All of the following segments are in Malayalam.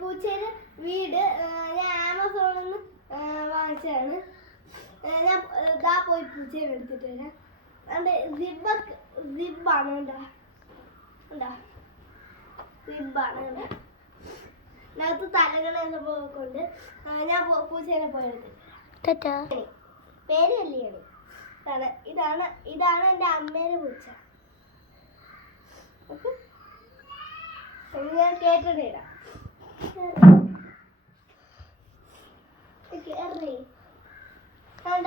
പൂച്ചയുടെ വീട് ഞാൻ ആമസോണിൽ നിന്ന് വാങ്ങിച്ചതാണ്. ഞാൻ ഇതാ പോയി പൂച്ചയെ എടുത്തിട്ട് വരാം. അതുകൊണ്ട് സിബാണ് കേട്ടോ, ഉണ്ടോ സിബാണ് കേട്ടോ. അതിനകത്ത് തലകളെല്ലാം കൊണ്ട് ഞാൻ പൂച്ചേനെ പോയി എടുത്തിട്ട് പേര് കല്യാണി. ഇതാണ് എൻ്റെ അമ്മേനെ പൂച്ച. ഞാൻ കേട്ടിടാം കേറി വേണ്ട.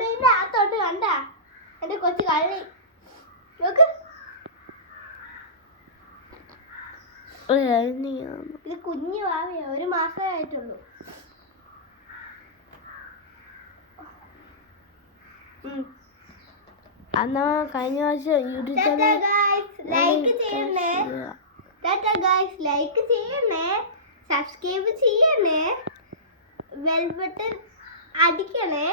ഇതിന്റെ അകത്തോട്ട് കണ്ട എന്റെ കൊച്ചു കള്ളി നോക്ക്. ഇത് കുഞ്ഞു ഭാവിയാ, 1 മാസമേ ആയിട്ടുള്ളൂ. അന്നാ കഴിഞ്ഞ വർഷം യൂട്യൂബ് ചാനൽ ലൈക്ക് ചെയ്യണേ, ലൈക്ക് ചെയ്യണേ, സബ്സ്ക്രൈബ് ചെയ്യണേ, ബെൽ ബട്ടൺ അടിക്കണേ.